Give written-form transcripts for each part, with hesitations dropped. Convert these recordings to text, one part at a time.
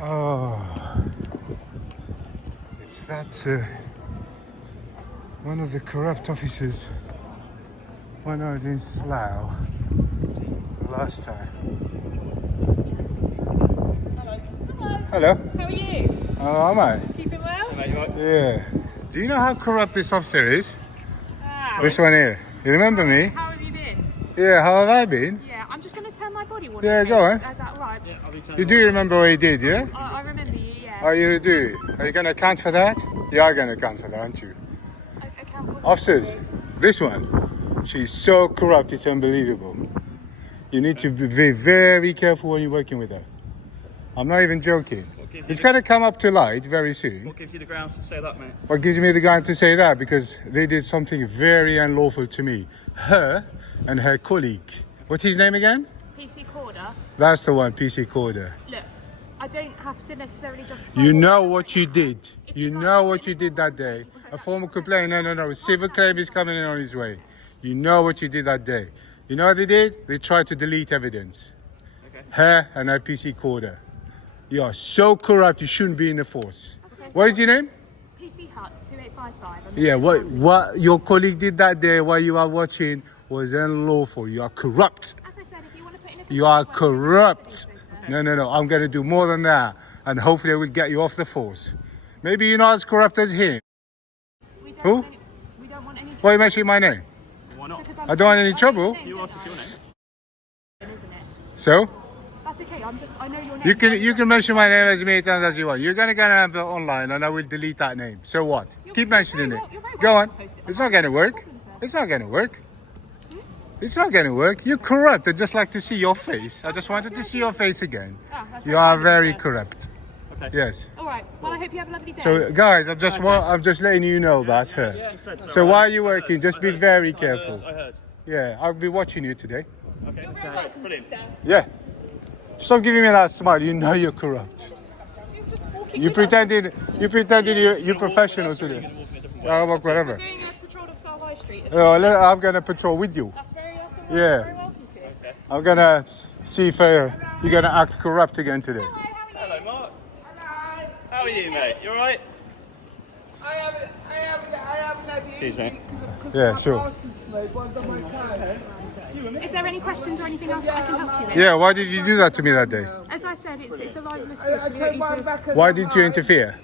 Oh, it's that one of the corrupt officers when I was in Slough last time. Hello. Hello. How are you? Oh, am I? Keeping well? Yeah. Do you know how corrupt this officer is? Ah. This one here. You remember me? How have you been? Yeah, how have I been? Yeah, I'm just going to turn my body water. Yeah, go on. Is that right? Yeah, I'll be You do remember what he did, yeah? I remember you, yeah. Oh, you do? Are you going to account for that? You are going to account for that, aren't you? Account for Officers, this one, she's so corrupt, it's unbelievable. You need to be very careful when you're working with her. I'm not even joking. It's going to come up to light very soon. What gives you the grounds to say that, mate? What gives me the ground to say that? Because they did something very unlawful to me. Her and her colleague. What's his name again? PC Corder. That's the one, PC Corder. Look, I don't have to necessarily justify. You know what you did. You know what you did that day. A formal complaint. No. Civil claim is coming in on his way. You know what you did that day. You know what they did? They tried to delete evidence. Okay. Her and her PC Corder. You are so corrupt, you shouldn't be in the force. Okay, What is your name? PC Hutt 2855. Yeah, what your colleague did that day while you are watching was unlawful. You are corrupt. As I said, if you want to put in a You are complaint, corrupt. well, No. I'm going to do more than that. And hopefully I will get you off the force. Maybe you're not as corrupt as him. we don't Who? want any- We don't want any. Why are you mentioning my name? Why not? Because I don't want any trouble. You asked us your name. Isn't it? So? That's okay. I know your name. You can mention my name as many times as you want. You're going to get it online and I will delete that name. So what? Keep mentioning it. You're very Go on. welcome to post it. It's not going to work. It's not going to work. It's not going to work. You're corrupt. I'd just like to see your face. I just wanted to see your face again. That's You are kind of very you, sir. corrupt. Okay. Yes. All right. Well, I hope you have a lovely day. So guys, I'm just letting you know about her. Yeah, you said so. So while you're working, just be very careful. I heard. Yeah, I'll be watching you today. Okay. You're very welcome to, Brilliant. sir. Yeah. Stop giving me that smile. You know you're corrupt. You're just walking You with us. pretended you're professional today. Oh, well, whatever. Doing a patrol of South High Street. I'm gonna patrol with you. That's very awesome. Yeah. You're very welcome to. I'm gonna see if you're gonna act corrupt again today. Hello, how are you? Hello, Mark. How are you, mate? You alright? I haven't had the Excuse me. Yeah, sure. Is there any questions or anything else that I can help you with? Yeah, why did you do that to me that day? As I said, it's a live I investigation. take one back. Why did you interfere?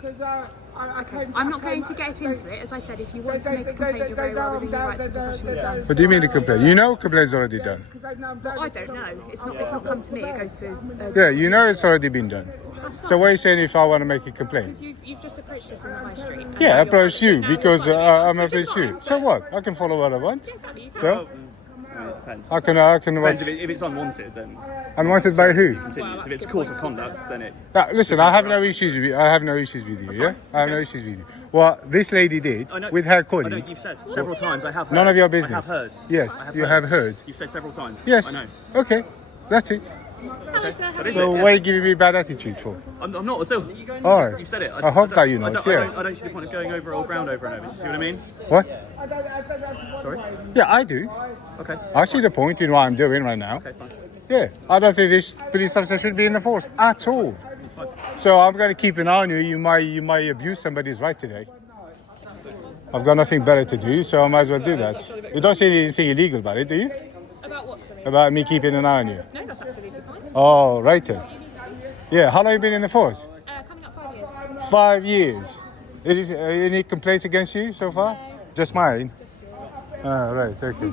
I'm not going to get into it. As I said, if you want to make a complaint, you're very well within your rights to professional stance. What do you mean the complaint? You know complaint's already done. Well, I don't know. It's not come to me. It goes to. Yeah, you know it's already been done. That's fine. So what are you saying if I want to make a complaint? Because you've just approached us on the high street. and Yeah, now I you're approached you now you're because following us, I'm which is approached you. fine, So but- what? I can follow what I want. Yeah, exactly. You can. So It depends. I can Depends if it's unwanted, then unwanted by who? continues. If it's cause of conduct, then it. Listen, I have no issues with you. I have no issues with you. Yeah, I have no issues with you. What this lady did I know, with her I know colleague, you've said several times. I have heard. none of your I business. have heard. Yes, I you have heard. You've said several times. Yes. I know. Okay, that's it. Hello, sir. How That are is you? So it, yeah. why are you giving me bad attitude for? I'm not at all. All right. You've said it. I hope don't- that you know it, yeah. I don't see the point of going over old ground over and over. See what I mean? What? Sorry. Yeah, I do. Okay. I see the point in what I'm doing right now. Okay, fine. Yeah, I don't think this police officer should be in the force at all. So I'm going to keep an eye on you. You might abuse somebody's right today. I've got nothing better to do, so I might as well do that. You don't see anything illegal about it, do you? About what, sorry? About me keeping an eye on you? No, that's absolutely fine. Oh, right then. Yeah, how long have you been in the force? Coming up 5 years. 5 years. Any complaints against you so far? Just mine? Ah, right, okay.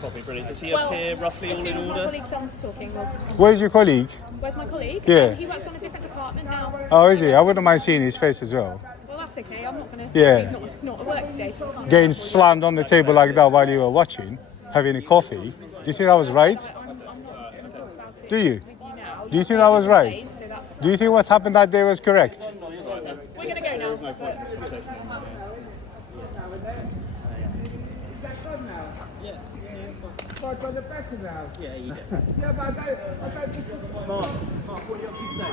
Probably brilliant. Does he appear roughly all in My order? colleague's talking. Where's your colleague? Where's my colleague? Yeah. He works on a different department now. Oh, is he? I wouldn't mind seeing his face as well. Well, that's okay. I'm not going to. Yeah. He's not at work today, so I can't. Getting slammed on the table like that while you were watching, having a coffee. Do you think that was right? I'm not going to talk about it Do you? with you now. Do you think that was right? So that's. Do you think what's happened that day was correct? We're going to go now. I got it better now. Yeah, you did. Yeah, but I don't think Mark, what are you up to today?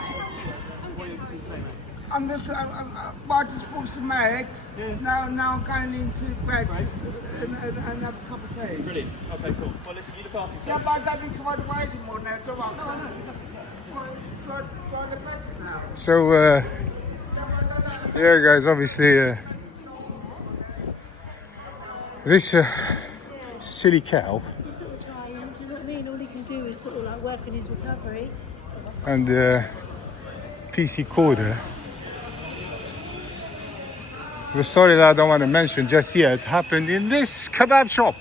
What are you up to today, mate? I'm just, I just bought some eggs. Now I'm going into bed and have a cup of tea. Brilliant. Okay, cool. Well, listen, you look after Yeah, yourself. but I don't need to ride away anymore now, do I? No. So, yeah, guys, obviously, this silly cow He's sort of trying, do you know what I mean? All he can do is sort of like work on his recovery. and PC Corder. The story that I don't want to mention just yet happened in this kebab shop.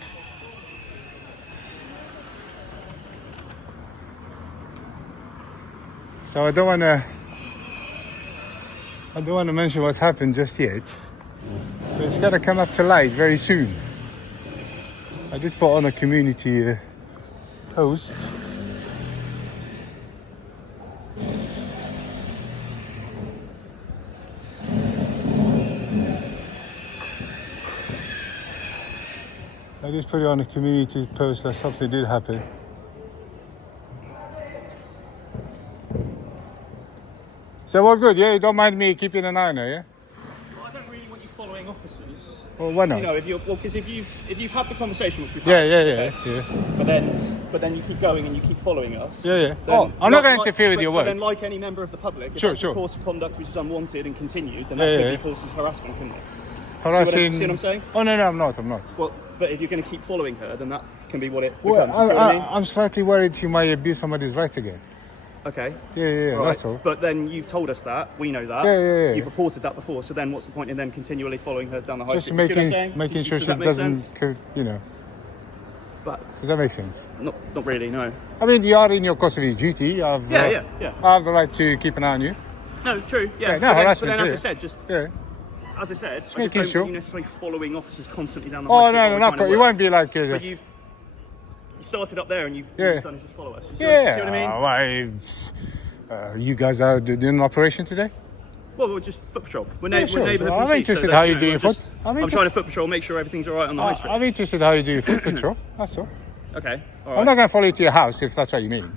So I don't want to mention what's happened just yet. But it's gonna come up to light very soon. I did put on a community post. I just put it on a community post that something did happen. So all good, yeah? You don't mind me keeping an eye on her, yeah? Well, I don't really want you following officers. Well, why not? You know, because if you've had the conversation which we've Yeah, had, yeah. but then you keep going and you keep following us. Yeah. then Oh, I'm not going to like- interfere with your but work. then, like any member of the public, if Sure, that's sure. a course of conduct which is unwanted and continued, then Yeah, that could yeah. be a course of harassment, couldn't it? Harassing. See what I'm saying? Oh, no, I'm not. Well, but if you're going to keep following her, then that can be what it Well, becomes. You see what I mean? I'm slightly worried she might abuse somebody's rights again. Okay. Yeah, Right. that's all. But then you've told us that. We know that. Yeah. You've reported that before. So then what's the point in them continually following her down the high Just street? You see what I'm saying? making sure Does she that make doesn't, sense? you know. But Does that make sense? not really, no. I mean, you are in your course of your duty. Yeah. I have the right to keep an eye on you. No, true. Yeah. Yeah, no, but then, harassment, as yeah. I said, just Yeah. as I said, I just making don't sure. want you necessarily following officers constantly down the high Oh, street. no, while we're trying to it work. won't be like... But you started up there and you've Yeah. done is just follow us. You see what I mean? You guys are doing an operation today? Well, we're just foot patrol. We're Yeah, sure. neighbourhood I'm police, interested so how that, you do we're your foot. just- I'm I'm trying to foot patrol, make sure everything's all right on the high street. I'm interested how you do your foot patrol. That's all. Okay. All I'm right. not going to follow you to your house if that's what you mean.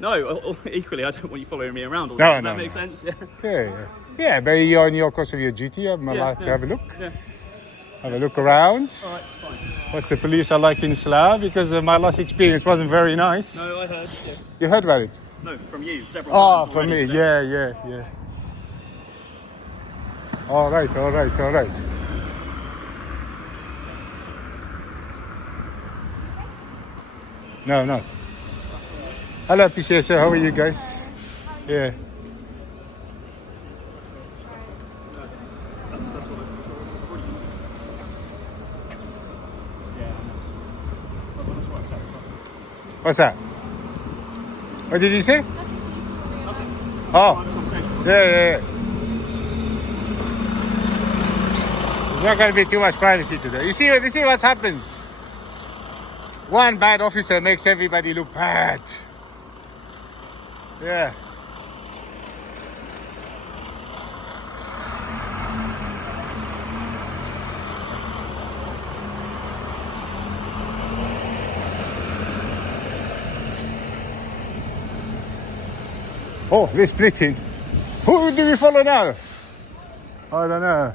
No, equally, I don't want you following me around all the No, time. Does no, that make no. sense? Yeah. Yeah, but you're in your course of your duty. I'm allowed to have a look. Yeah. Have a look around. All right, fine. What's the police are like in Slough? Because my last experience wasn't very nice. No, I heard. Yeah. You heard about it? No, from you several Oh, times. for me. already today. Yeah. All right. No. Hello, PCS. How are you guys? Yeah. What's that? What did you say? Oh, yeah. There's not going to be too much privacy today. You see what happens? One bad officer makes everybody look bad. Yeah. Oh, they're splitting. Who do we follow now? I don't know.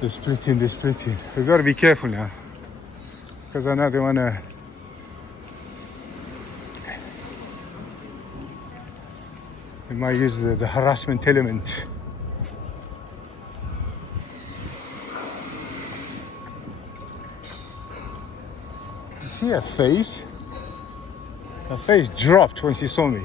They're splitting. We've got to be careful now. Because I know they want to... They might use the harassment element. You see her face? Her face dropped when she saw me.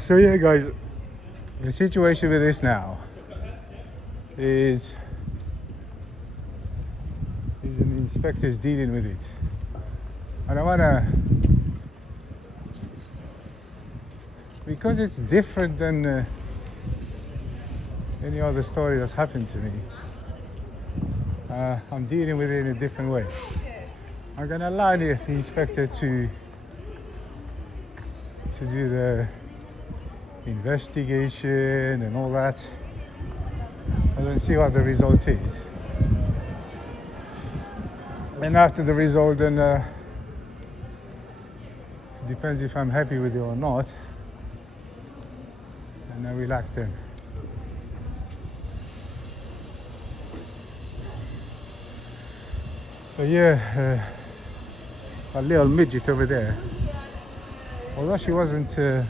So yeah, guys, the situation with this now is an inspector's dealing with it, and I wanna, because it's different than any other story that's happened to me. I'm dealing with it in a different way. I'm gonna allow the inspector to do investigation and all that. And then see what the result is. And after the result, then it depends if I'm happy with it or not. And then we'll act then. But yeah, a little midget over there. Although she wasn't the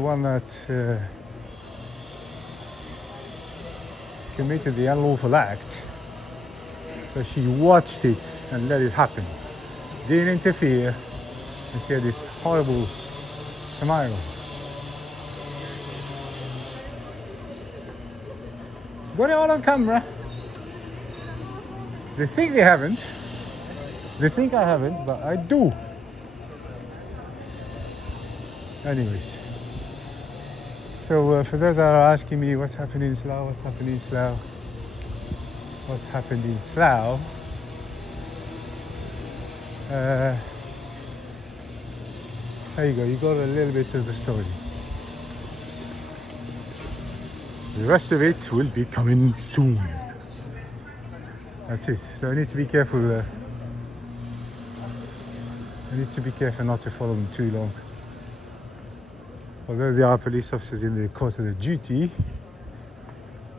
one that committed the unlawful act, but she watched it and let it happen. Didn't interfere, and she had this horrible smile. Got it all on camera. They think they haven't. They think I haven't, but I do. Anyways. So for those that are asking me what's happening in Slough, what's happened in Slough, what's happened in Slough, there you go, you got a little bit of the story. The rest of it will be coming soon. That's it. So I need to be careful. I need to be careful not to follow them too long. Although they are police officers in the course of their duty,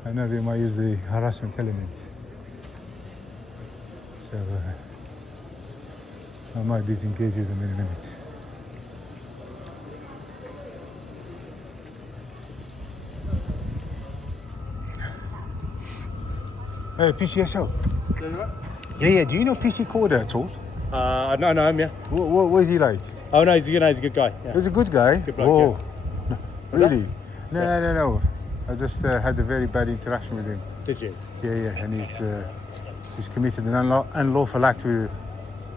I know they might use the harassment element. So I might disengage with them in a minute. PCSO. Yeah. Do you know PC Corder at all? I know him, yeah. What is he like? Oh no, he's a good guy. Yeah. He's a good guy. Good bloke, Whoa. yeah. No, really? No. I just had a very bad interaction with him. Did you? Yeah. And he's committed an unlawful act with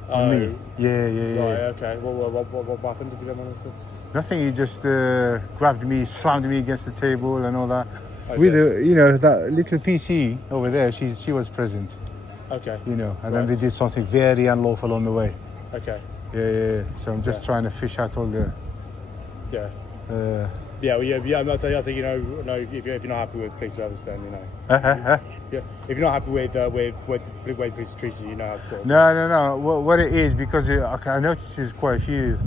on me. Yeah. Right. Okay. What happened? If you don't mind? Nothing. He just grabbed me, slammed me against the table, and all that. Okay. With that little PC over there, she was present. Okay. And right. then they did something very unlawful on the way. Okay. Yeah. So I'm just trying to fish out all the. Yeah. Yeah. I'm not saying, if you're not happy with police service, then Yeah. If you're not happy with the way police treat you, how to sort of. No. What it is, because I noticed there's quite a few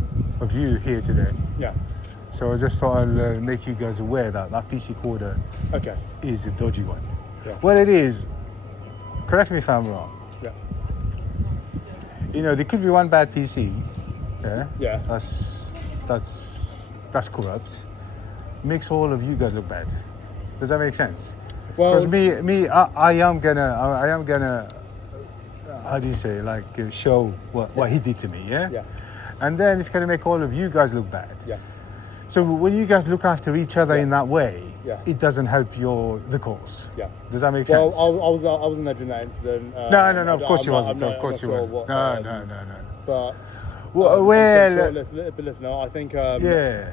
of you here today. Yeah. So I just thought I'd make you guys aware that PC Corder is a dodgy one. Yeah. Well, it is. Correct me if I'm wrong. Yeah. There could be one bad PC. Yeah. Yeah. That's corrupt. Makes all of you guys look bad. Does that make sense? Well, because I am gonna. How do you say? Show what he did to me. Yeah. Yeah. And then it's gonna make all of you guys look bad. Yeah. So when you guys look after each other in that way, Yeah. it doesn't help the cause. Yeah. Does that make sense? Well, I wasn't there during that incident. No. Of course you wasn't. Of course you wasn't. No. But Well, listen, I think. Yeah.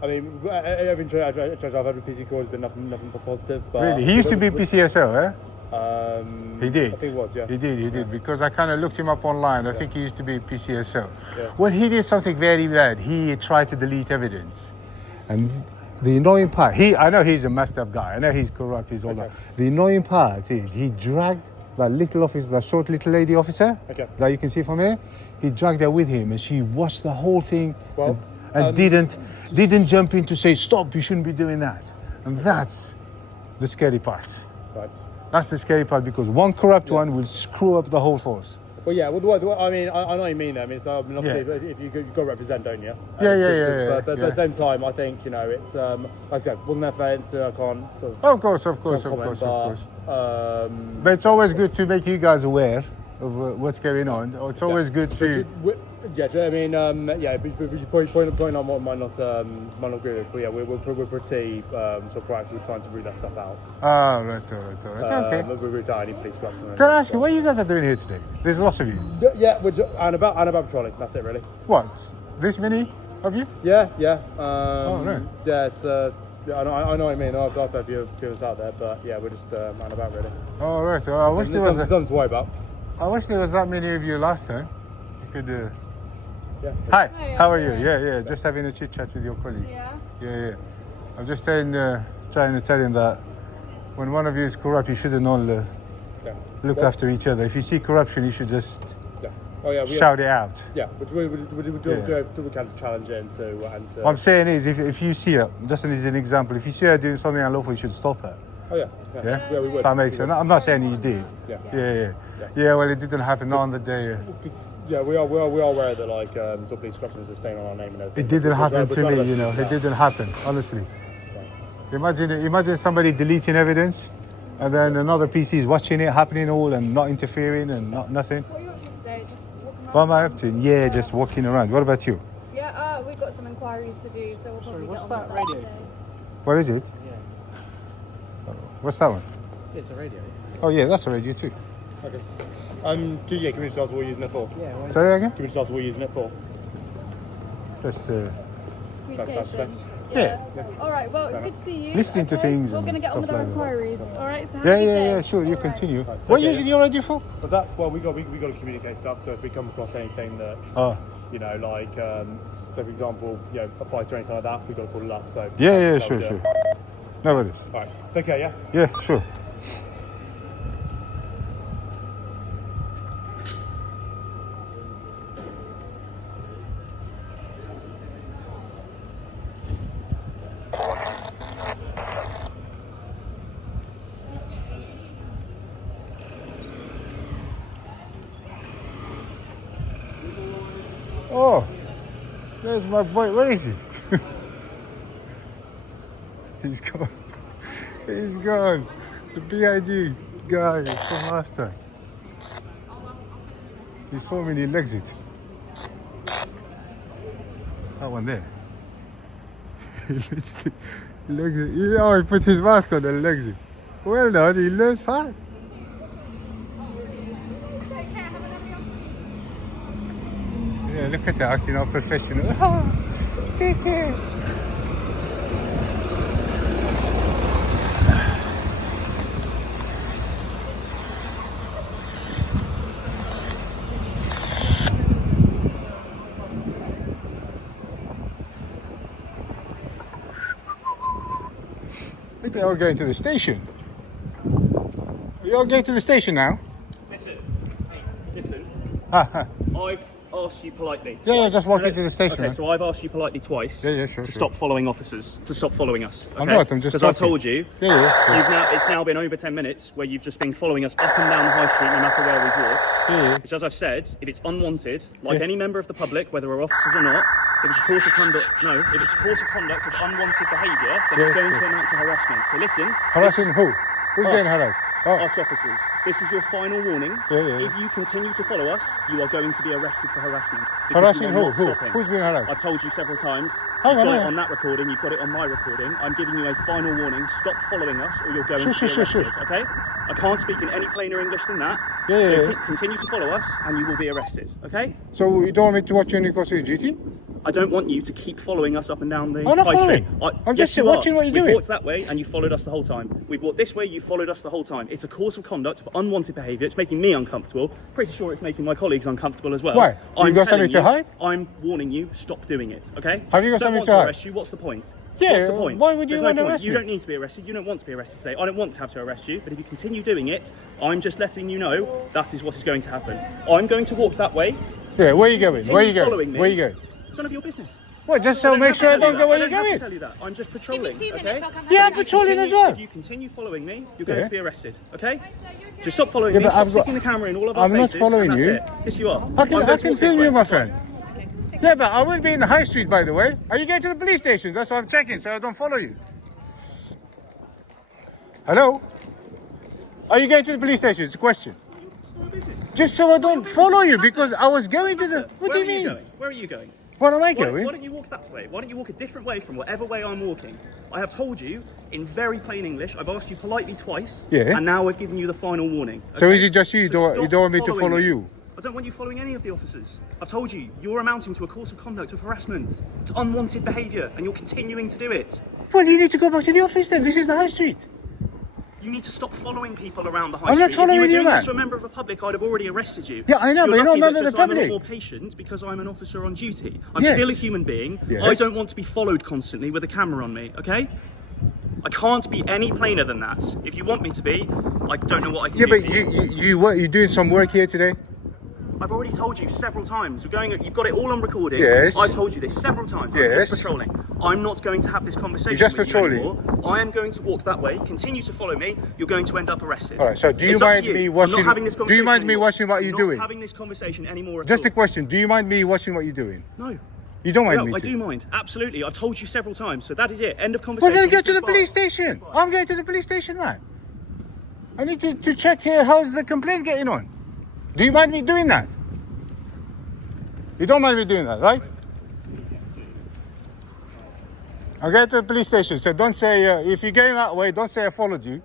I mean, every charge I've had with PC Core has been nothing positive. But Really, he used to be PCSO, eh? He did. I think it was, yeah. He did, because I kind of looked him up online. I think he used to be PCSO. Yeah. Well, he did something very bad. He tried to delete evidence. And the annoying part, I know he's a messed up guy. I know he's corrupt, he's all that. The annoying part is he dragged that short little lady officer that you can see from here. He dragged her with him and she watched the whole thing and didn't jump in to say, stop, you shouldn't be doing that. And that's the scary part. Right. That's the scary part, because one corrupt one will screw up the whole force. Well, yeah. Well, I mean, I know what you mean. I mean, so obviously, if you've got to represent, don't you? Yeah. But at the same time, I think it's like I said, wasn't there for instance, I can't sort of. Of course. But it's always good to make you guys aware of what's going on. It's always good to. I mean, but point on what might not agree with this, but yeah, we're pretty sort of proactive. We're trying to root that stuff out. Right. Okay. We're root out any police corruption. Can I ask you what you guys are doing here today? There's lots of you. Yeah, and about patrolling. That's it, really. What? This many of you? Yeah. No. Yeah, it's. I know what I mean. I've got a few of us out there, but yeah, we're just out about, really. Oh, right. I wish there was nothing to worry about. I wish there was that many of you last time. Could, Yeah. Hi, how are you? Yeah, just having a chit chat with your colleague. Yeah. I'm just trying to tell him that when one of you is corrupt, you shouldn't all look after each other. If you see corruption, you should just shout it out. Yeah, but we can challenge it and to. What I'm saying is, if you see her, just as an example, if you see her doing something unlawful, you should stop her. Oh yeah, we would. If that makes sense. I'm not saying you did. Yeah. Well, it didn't happen on the day. Yeah, we are aware that like sort of police corruption is a stain on our name and everything. It didn't happen to me, you know. It didn't happen, honestly. Imagine somebody deleting evidence, and then another PC is watching it happening all and not interfering and nothing. What are you up to today? Just walking around? What am I up to? Yeah, just walking around. What about you? Yeah, we've got some inquiries to do, so we'll probably get on with that today. What is it? Yeah. What's that one? It's a radio. Oh yeah, that's a radio too. Okay. Can we just ask what we're using it for? Yeah. Say that again? Can we just ask what we're using it for? Just Communication. yeah. All right. Well, it's good to see you. Listening to things We're and going to get on stuff with our like that. inquiries. All right. So have a good day. Yeah. Sure, you All continue. Right, What are take you care. using your radio for? But that we got to communicate stuff. So if we come across anything that's you know like so for example a fight or anything like that, we got to call it up. So Yeah, that's how we sure. do it. No worries. All right, take care. Yeah. Yeah, sure. Oh, there's my boy. Where is he? He's gone. He's gone. The BID guy from last time. He saw me and he legs it. That one there. He literally legs it. Oh, he put his mask on and legs it. Well done, he learned fast. Yeah, look at her acting all professional. Take care. I think they're all going to the station. Are you all going to the station now? Listen. Ah. I've asked you politely. Yeah, twice. just walk into the station. Okay, man. so I've asked you politely twice. Yeah, sure. To stop following officers, to stop following us. Okay? I'm not, I'm just because I've talking. told you. Yeah. It's now been over 10 minutes where you've just been following us up and down the high street, no matter where we've walked. Yeah. Which, as I've said, if it's unwanted, like Yeah. any member of the public, whether we're officers or not, if it's a course of conduct, if it's a course of conduct of unwanted behaviour, then it's going to amount to harassment. So listen. Harassing who? Who's Us. getting harassed? Us officers. This is your final warning. Yeah. If you continue to follow us, you are going to be arrested for harassment. because Harassing you are who? not stopping. Who's being harassed? I've told you several times. Hang You've on, got hang it on. on that recording. You've got it on my recording. I'm giving you a final warning. Stop following us, or you're going to be Sure. arrested. Okay? I can't speak in any plainer English than that. Yeah. So continue to follow us, and you will be arrested. Okay? So you don't want me to watch any course of duty? I don't want you to keep following us up and down the I'm not high following. street. I'm yes, just you watching are. what you're We've doing. walked that way and you followed us the whole time. We've walked this way, you followed us the whole time. It's a course of conduct of unwanted behaviour. It's making me uncomfortable. Pretty sure it's making my colleagues uncomfortable as well. Why? You got telling something to hide? I'm warning you, stop doing it, okay? Have you got Don't something want to hide? arrest you, what's the point? Yeah, What's the point? why would you There's want no to point. arrest You me? don't need to be arrested. You don't want to be arrested today. I don't want to have to arrest you, but if you continue doing it, I'm just letting you know that is what is going to happen. I'm going to walk that way. Yeah, where are you going? Where are you Continue following going? me. Where are you going? It's none of your business. What, just so make sure I don't go where you're I don't have going? to tell you that. I'm just Give me patrolling. 2 minutes, Okay? I'll come Yeah, back. I'm patrolling as well. If you continue following me, you're going Yeah. to be arrested. Okay? So stop following me. but Stop I've got- sticking the camera in all of our I'm not faces. following and that's you. It. Yes, you are. I I'm can going to walk film this you, way. my friend. Yeah, but I will be in the high street, by the way. Are you going to the police station? That's what I'm checking, so I don't follow you. Hello? Are you going to the police station? It's a question. Just so I don't follow you, because I was going to the... What do you mean? Where are you going? What am I Why going? don't you walk that way? Why don't you walk a different way from whatever way I'm walking? I have told you in very plain English. I've asked you politely twice. Yeah. And now I've given you the final warning. So okay? is it just you? You don't stop want me to following follow me. you? I don't want you following any of the officers. I've told you, you're amounting to a course of conduct of harassment, to unwanted behaviour, and you're continuing to do it. Well, you need to go back to the office then. This is the high street. You need to stop following people around the high I'm street. not following if you, you were doing man. this to a member of the public, I'd have already arrested you. Yeah, I know, but you're not a lucky member that of the just I'm a public. lot more patient because I'm an officer on duty. I'm Yes. still a human being. Yes. I don't want to be followed constantly with a camera on me, okay? I can't be any plainer than that. If you want me to be, I don't know what I can Yeah, do but for you. you doing some work here today? I've already told you several times. You've got it all on recording. Yes. I've told you this several times. I'm Yes. just patrolling. I'm not going to have this conversation You're just with patrolling? you anymore. I am going to walk that way. Continue to follow me. You're going to end up arrested. All right. So do you It's up to mind you. me I'm watching? not having this Do you conversation mind me anymore. watching what I'm you're not doing? having this conversation anymore at Just all. a question. Do you mind me watching what you're doing? No. You don't mind Yeah, me I to? do mind. Absolutely. I've told you several times. So that is it. End of Well, conversation. then go to the Goodbye. police station. I'm going to the police station, man. I need to check how's the complaint getting on. Do you mind me doing that? You don't mind me doing that, right? I'll get to the police station. So don't say, if you're going that way, don't say I followed you.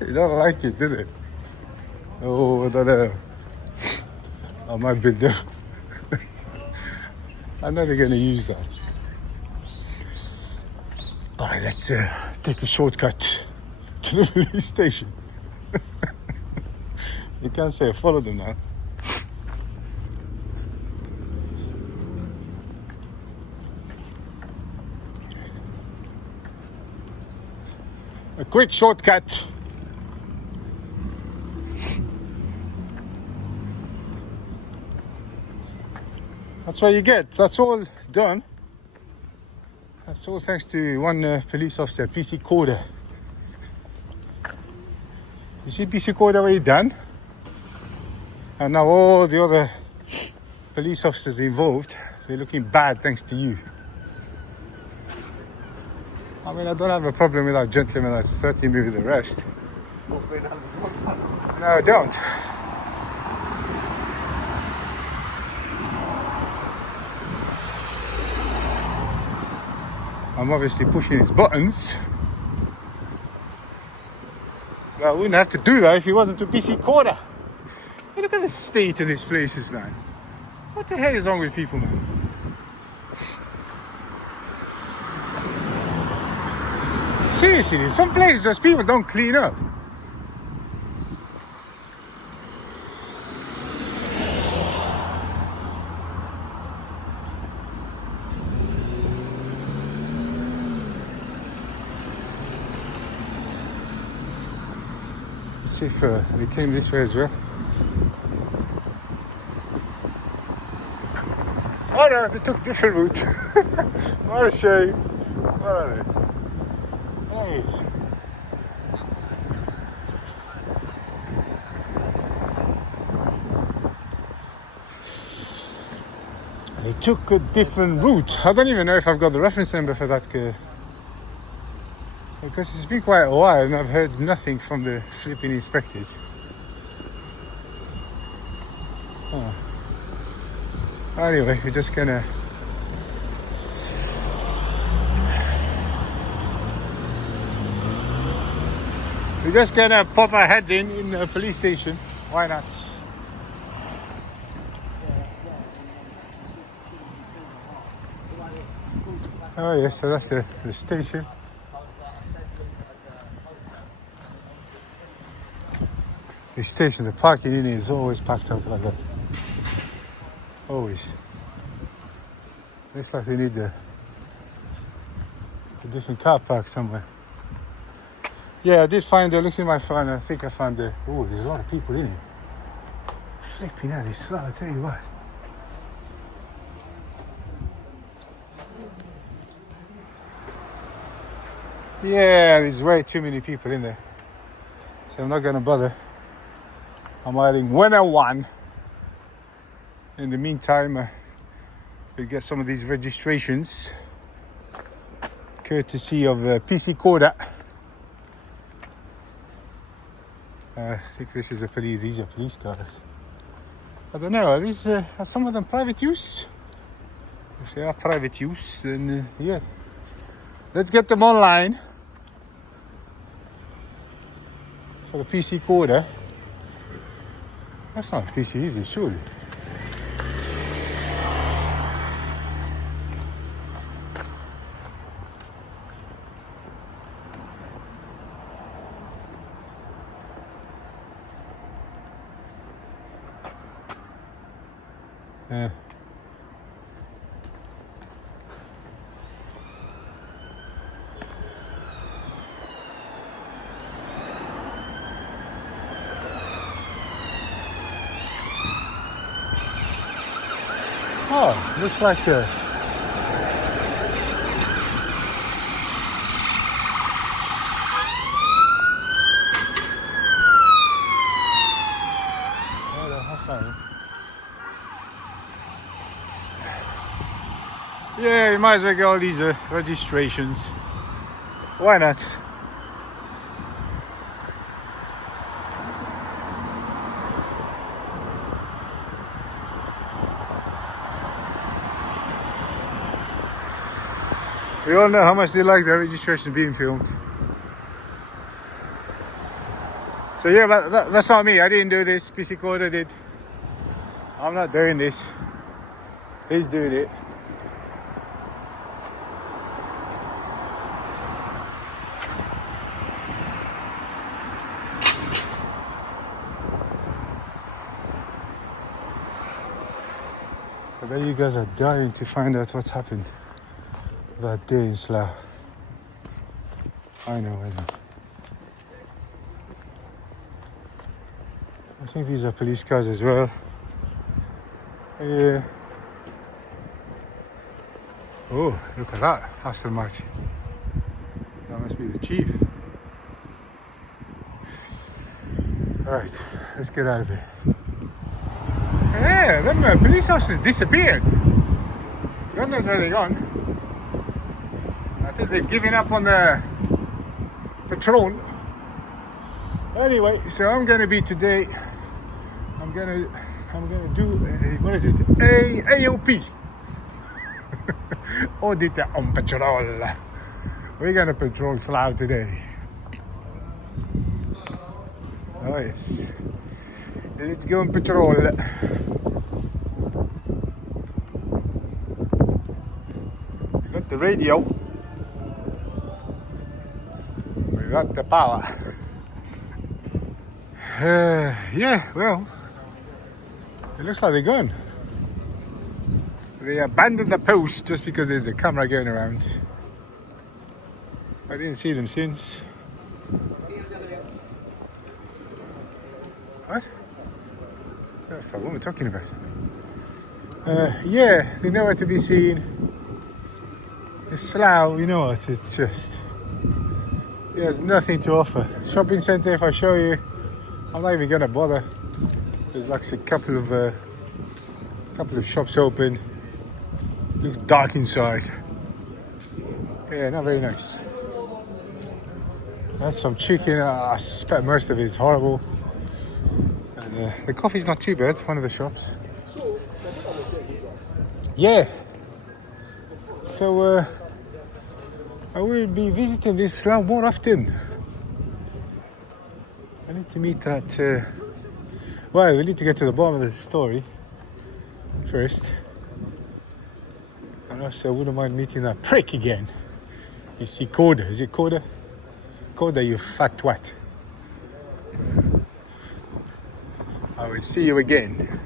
You don't like it, did it? Oh, I don't know. I might be there. I know they're going to use that. All right, let's take a shortcut to the police station. You can't say I followed them now. A quick shortcut. That's what you get. That's all done. That's all thanks to one police officer, PC Corder. You see PC Corder already done? And now all the other police officers involved, they're looking bad thanks to you. I mean, I don't have a problem with that gentleman that's threatening me with arrest. No, I don't. I'm obviously pushing his buttons. But I wouldn't have to do that if he wasn't to PC Corner. Hey, look at the state of these places, man. What the hell is wrong with people, man? Seriously, some places just people don't clean up. Let's see if they came this way as well. Oh no, they took a different route. What a shame. Where are they? Hey. They took a different route. I don't even know if I've got the reference number for that because it's been quite a while and I've heard nothing from the flipping inspectors. Oh. Anyway, we're just gonna pop our heads in the police station. Why not? Oh yes, so that's the station. The station, the parking in here is always packed up like that. Always. Looks like they need a different car park somewhere. Yeah, I did find, looking at my phone, I think I found oh, there's a lot of people in here. Flipping out, it's slow, I tell you what. Yeah, there's way too many people in there. So I'm not gonna bother. I'm adding 101. In the meantime, we'll get some of these registrations. courtesy of PC Coda. I think this is a police. These are police cars. I don't know. Are some of them private use? If they are private use, then yeah. Let's get them online for the PC Coda. That's not PC, is it? Surely. Yeah. Oh, looks like a... Oh, no, that's not it. Yeah, you might as well get all these registrations. Why not? We all know how much they like their registration being filmed. So yeah, but that's not me. I didn't do this. PC Coda did. I'm not doing this. He's doing it. I bet you guys are dying to find out what's happened that day in Slough. I know. I think these are police cars as well. Yeah. Oh, look at that, Aston Martin. That must be the chief. Alright, let's get out of here. Yeah, them police officers disappeared. God knows where they're gone. I think they've given up on the patrol. Anyway, so I'm gonna be today. I'm gonna do what is it? AOP. Auditing on patrol. We're gonna patrol Slough today. Oh yes. Let's go and patrol. We got the radio. We got the power. Yeah, well, it looks like they're gone. They abandoned the post just because there's a camera going around. I didn't see them since. What? That's the woman talking about. Yeah, they're nowhere to be seen. It's Slough, you know what, it's just... There's nothing to offer. Shopping centre, if I show you, I'm not even gonna bother. There's like a couple of shops open. Looks dark inside. Yeah, not very nice. That's some chicken. I suspect most of it is horrible. And the coffee's not too bad. One of the shops. Yeah. So I will be visiting this Slough more often. I need to meet that. Well, we need to get to the bottom of the story first. And also, I wouldn't mind meeting that prick again. You see, Coda. Is it Coda? Coda, you fat twat. I will see you again.